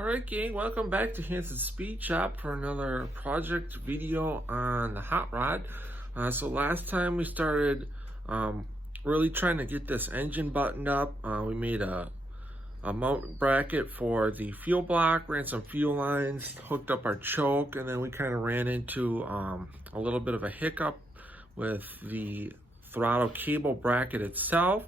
Alright gang, welcome back to Hansens Speed Shop for another project video on the hot rod. So last time we started really trying to get this engine buttoned up. We made a mount bracket for the fuel block, ran some fuel lines, hooked up our choke, and then we kind of ran into a little bit of a hiccup with the throttle cable bracket itself.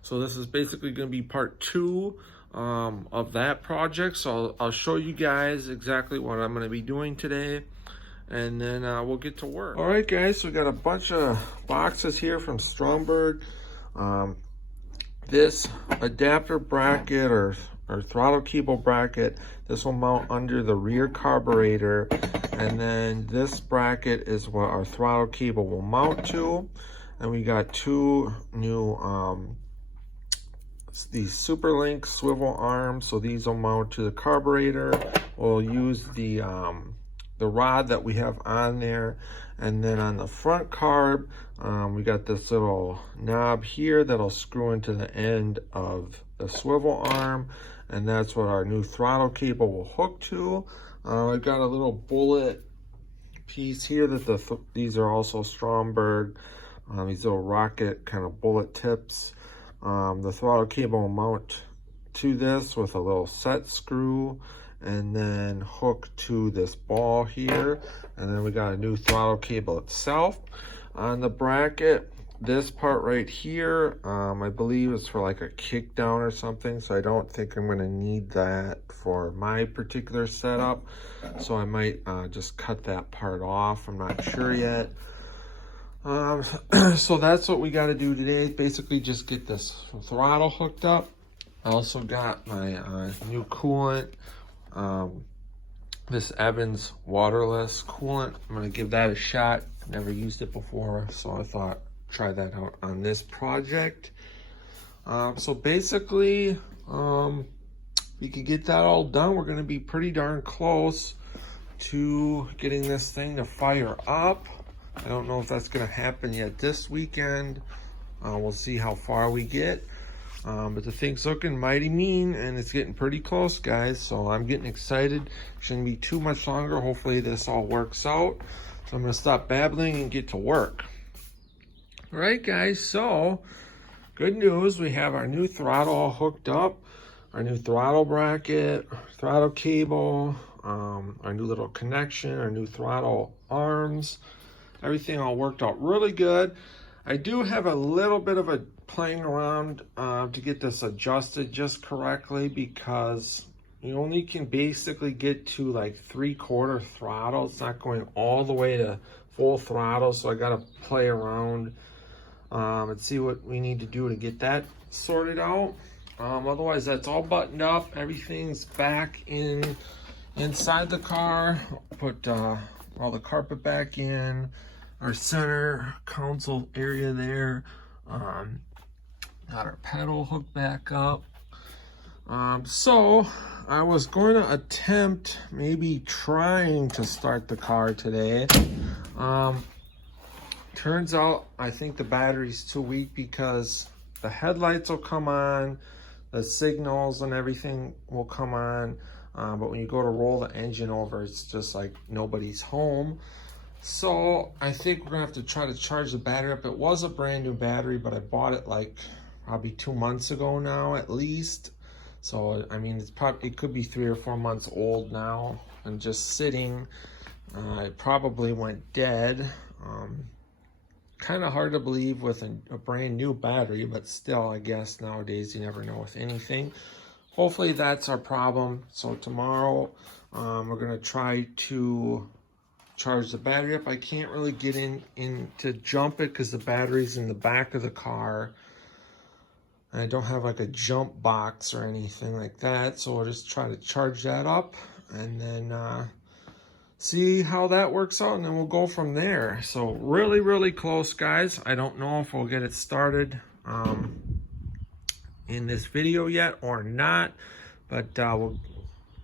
So this is basically going to be part two of that project. So I'll show you guys exactly what I'm going to be doing today, and then we'll get to work. All right guys, so we got a bunch of boxes here from Stromberg. This adapter bracket or throttle cable bracket, this will mount under the rear carburetor, and then this bracket is what our throttle cable will mount to. And we got two new these SuperLink swivel arms, so these will mount to the carburetor. We'll use the rod that we have on there, and then on the front carb we got this little knob here that'll screw into the end of the swivel arm, and that's what our new throttle cable will hook to. I've got a little bullet piece here that these are also Stromberg, these little rocket kind of bullet tips. The throttle cable will mount to this with a little set screw and then hook to this ball here, and then we got a new throttle cable itself. On the bracket, this part right here, I believe is for like a kick down or something, so I don't think I'm going to need that for my particular setup, so I might just cut that part off. I'm not sure yet. So that's what we got to do today, basically just get this throttle hooked up. I also got my new coolant, this Evans waterless coolant. I'm going to give that a shot. Never used it before, so I thought try that out on this project. So basically, we could get that all done. We're going to be pretty darn close to getting this thing to fire up. I don't know if that's going to happen yet this weekend. We'll see how far we get. But the thing's looking mighty mean, and it's getting pretty close, guys. So I'm getting excited. Shouldn't be too much longer. Hopefully this all works out. So I'm going to stop babbling and get to work. All right, guys. So good news. We have our new throttle all hooked up. Our new throttle bracket, throttle cable, our new little connection, our new throttle arms. Everything all worked out really good. I do have a little bit of a playing around to get this adjusted just correctly, because you only can basically get to like 3/4 throttle. It's not going all the way to full throttle, so I got to play around and see what we need to do to get that sorted out. Otherwise, that's all buttoned up. Everything's back inside the car. Put all the carpet back in, our center console area there. Got our pedal hooked back up. So I was going to attempt maybe trying to start the car today. Turns out I think the battery's too weak, because the headlights will come on, the signals and everything will come on, but when you go to roll the engine over, it's just like nobody's home. So I think we're gonna have to try to charge the battery up. It was a brand new battery, but I bought it like probably 2 months ago now at least. So I mean, it could be 3 or 4 months old now and just sitting. It probably went dead. Kind of hard to believe with a brand new battery, but still, I guess nowadays you never know with anything. Hopefully that's our problem. So tomorrow we're gonna try to charge the battery up. I can't really get in to jump it because the battery's in the back of the car. I don't have like a jump box or anything like that, so we'll just try to charge that up and then see how that works out, and then we'll go from there. So really close, guys. I don't know if we'll get it started in this video yet or not, but we'll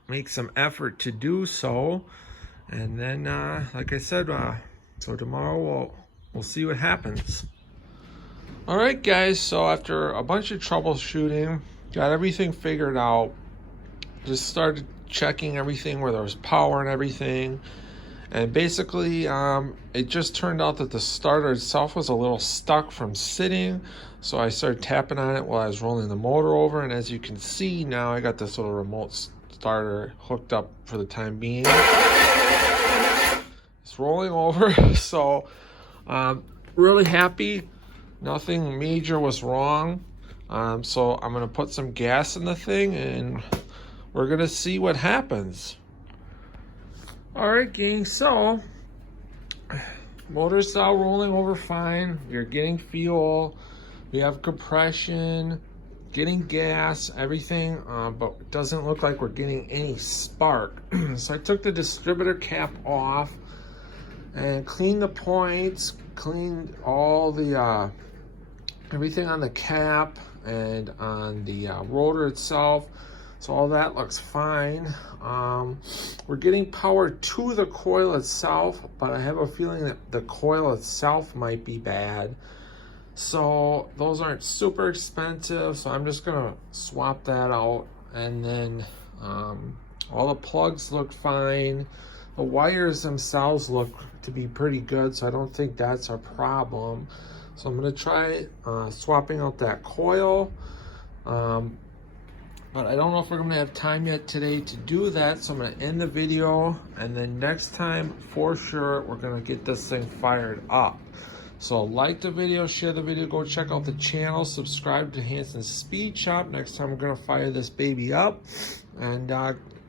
make some effort to do so. And then like I said, so tomorrow we'll see what happens. All right guys, so after a bunch of troubleshooting, got everything figured out. just started checking everything where there was power and everything. And basically, it just turned out that the starter itself was a little stuck from sitting. So I started tapping on it while I was rolling the motor over. And as you can see, now I got this little remote starter hooked up for the time being. It's rolling over. So really happy. Nothing major was wrong. So I'm going to put some gas in the thing and we're going to see what happens. Alright gang, so motor's now rolling over fine. You're getting fuel, we have compression, getting gas, everything, but it doesn't look like we're getting any spark. So I took the distributor cap off and cleaned the points, cleaned all the everything on the cap and on the rotor itself. So all that looks fine. We're getting power to the coil itself, but I have a feeling that the coil itself might be bad. So those aren't super expensive, so I'm just gonna swap that out. And then all the plugs look fine. The wires themselves look to be pretty good, so I don't think that's a problem. So I'm gonna try swapping out that coil. But I don't know if we're gonna have time yet today to do that, so I'm gonna end the video, and then next time, for sure, we're gonna get this thing fired up. So like the video, share the video, go check out the channel, subscribe to Hansens Speed Shop. Next time we're gonna fire this baby up. And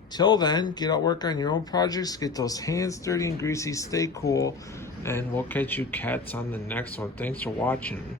till then, get out, work on your own projects, get those hands dirty and greasy, stay cool, and we'll catch you cats on the next one. Thanks for watching.